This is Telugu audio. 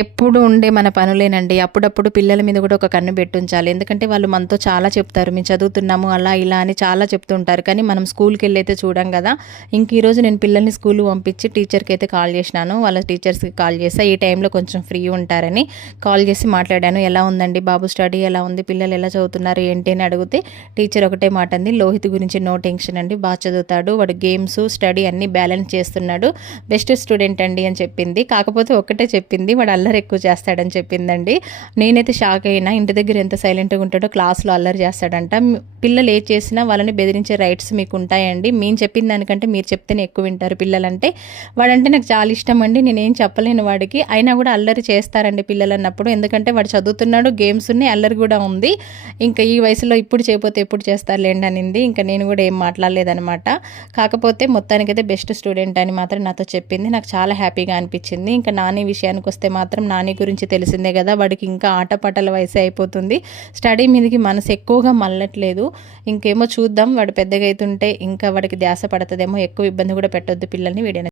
ఎప్పుడు ఉండే మన పనులేనండి. అప్పుడప్పుడు పిల్లల మీద కూడా ఒక కన్ను పెట్టుంచాలి. ఎందుకంటే వాళ్ళు మనతో చాలా చెప్తారు. మేము చదువుతున్నాము అలా ఇలా అని చాలా చెప్తుంటారు. కానీ మనం స్కూల్కి వెళ్ళైతే చూడం కదా. ఇంక ఈరోజు నేను పిల్లల్ని స్కూల్ పంపించి టీచర్కి అయితే కాల్ చేసినాను. వాళ్ళ టీచర్స్కి కాల్ చేసా. ఈ టైంలో కొంచెం ఫ్రీ ఉంటారని కాల్ చేసి మాట్లాడాను. ఎలా ఉందండి బాబు స్టడీ ఎలా ఉంది, పిల్లలు ఎలా చదువుతున్నారు ఏంటి అని అడిగితే టీచర్ ఒకటే మాట అంది, లోహిత్ గురించి నో టెన్షన్ అండి, బాగా చదువుతాడు, వాడు గేమ్స్ స్టడీ అన్నీ బ్యాలెన్స్ చేస్తున్నాడు, బెస్ట్ స్టూడెంట్ అండి అని చెప్పింది. కాకపోతే ఒక్కటే చెప్పింది, వాడు అల్లరి ఎక్కువ చేస్తాడని చెప్పిందండి. నేనైతే షాక్ అయినా. ఇంటి దగ్గర ఎంత సైలెంట్గా ఉంటాడో క్లాస్లో అల్లరి చేస్తాడంట. పిల్లలు ఏ చేసినా వాళ్ళని బెదిరించే రైట్స్ మీకు ఉంటాయండి. మేము చెప్పిన దానికంటే మీరు చెప్తేనే ఎక్కువ వింటారు పిల్లలంటే. వాడంటే నాకు చాలా ఇష్టం అండి. నేనేం చెప్పలేను వాడికి, అయినా కూడా అల్లరి చేస్తారండి పిల్లలు అన్నప్పుడు. ఎందుకంటే వాడు చదువుతున్నాడు, గేమ్స్ ఉన్నాయి, అల్లరి కూడా ఉంది. ఇంకా ఈ వయసులో ఇప్పుడు చేయకపోతే ఎప్పుడు చేస్తారులేండి అనింది. ఇంకా నేను కూడా ఏం మాట్లాడలేదనమాట. కాకపోతే మొత్తానికైతే బెస్ట్ స్టూడెంట్ అని మాత్రం నాతో చెప్పింది. నాకు చాలా హ్యాపీగా అనిపించింది. ఇంకా నాని విషయానికి వస్తే మాత్రం నాని గురించి తెలిసిందే కదా, వాడికి ఇంకా ఆటపాటల వయసు అయిపోతుంది. స్టడీ మీదకి మనసు ఎక్కువగా మళ్ళట్లేదు. ఇంకేమో చూద్దాం, వాడు పెద్దగా అవుతుంటే ఇంకా వాడికి ధ్యాస పడుతుందేమో. ఎక్కువ ఇబ్బంది కూడా పెట్టొద్దు పిల్లల్ని. వీడియో